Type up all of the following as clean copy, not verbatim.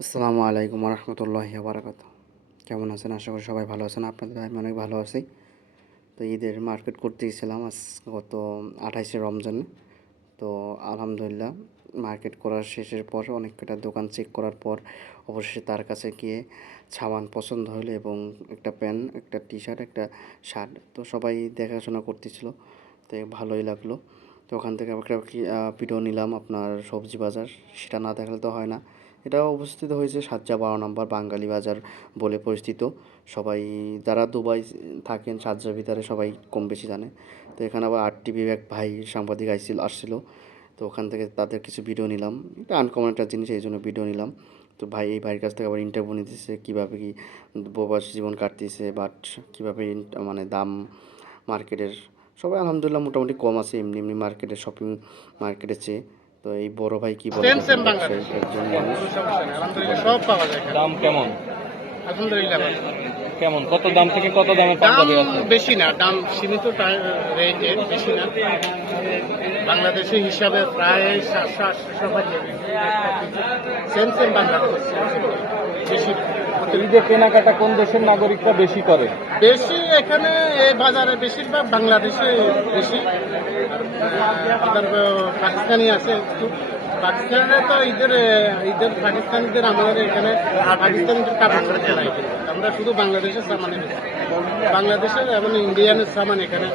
আসসালামু আলাইকুম রহমতুল্লাহি বারাকাতুহু। কেমন আছেন? আশা করি সবাই ভালো আছেন। আপনাদের আমি অনেক ভালো আছি। তো ঈদের মার্কেট করতে গেছিলাম গত 28শে রমজানে। তো আলহামদুলিল্লাহ মার্কেট করার শেষের পর অনেক কটা দোকান চেক করার পর অবশেষে তার কাছে গিয়ে সাবান পছন্দ হলো এবং একটা প্যান্ট, একটা টি শার্ট, একটা শার্ট। তো সবাই দেখাশোনা করতেছিল, তো ভালোই লাগলো। তো ওখান থেকে একটা ভিডিও নিলাম আপনার সবজি বাজার, সেটা না দেখালে তো হয় না। এটা অবস্থিত হয়েছে সাজ্জা 12 নম্বর বাঙালি বাজার বলে পরিচিত। সবাই যারা দুবাই থাকেন সাজ্জার ভিতরে সবাই কম বেশি জানে। তো এখানে আবার টিভি এক ভাই সাংবাদিক আসছিল। তো ওখান থেকে তাদের কিছু ভিডিও নিলাম। এটা আনকমন একটা জিনিস, এই জন্য ভিডিও নিলাম। তো ভাই এই ভাইয়ের কাছ থেকে আবার ইন্টারভিউ নিতেছে কীভাবে কি প্রবাসী জীবন কাটতেছে, বাট কীভাবে মানে দাম মার্কেটের। সবাই আলহামদুলিল্লাহ মোটামুটি কম আছে এমনি এমনি মার্কেটে, শপিং মার্কেটের চেয়ে। তো এই বড় ভাই কি বলে, সেম দেখেন সেম ব্যবসায়ী বাংলাদেশ একজন মানুষ। কোনো সমস্যা নেই, আলহামদুলিল্লাহ সব পাওয়া যায় এখানে। দাম কেমন? আলহামদুলিল্লাহ ভালো। কেমন কত দাম থেকে কত দামের দাম পাঞ্জাবি আছে? বেশি না, দাম সীমিত রেঞ্জের, বেশি না। বাংলাদেশের হিসাবে প্রায় 700-800 সেম সেম বাংলাদেশ, বেশি না। ঈদে কেনাকাটা কোন দেশের নাগরিকরা বেশি করে? বেশি এখানে এই বাজারে বেশিরভাগ বাংলাদেশে বেশি। আপনার পাকিস্তানি আছে একটু। পাকিস্তানে তো ঈদের ঈদের পাকিস্তানিদের আমাদের এখানে পাকিস্তানিদের কাপড় করে চলাই, আমরা শুধু বাংলাদেশের সামানে বেশি। বাংলাদেশের এবং ইন্ডিয়ানের সামান এখানে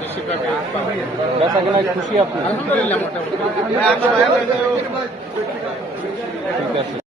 বেশিরভাগ পাওয়া যায়। বেচা কেনায় খুশি আপনি? আলহামদুলিল্লাহ মোটামুটি। ঠিক আছে।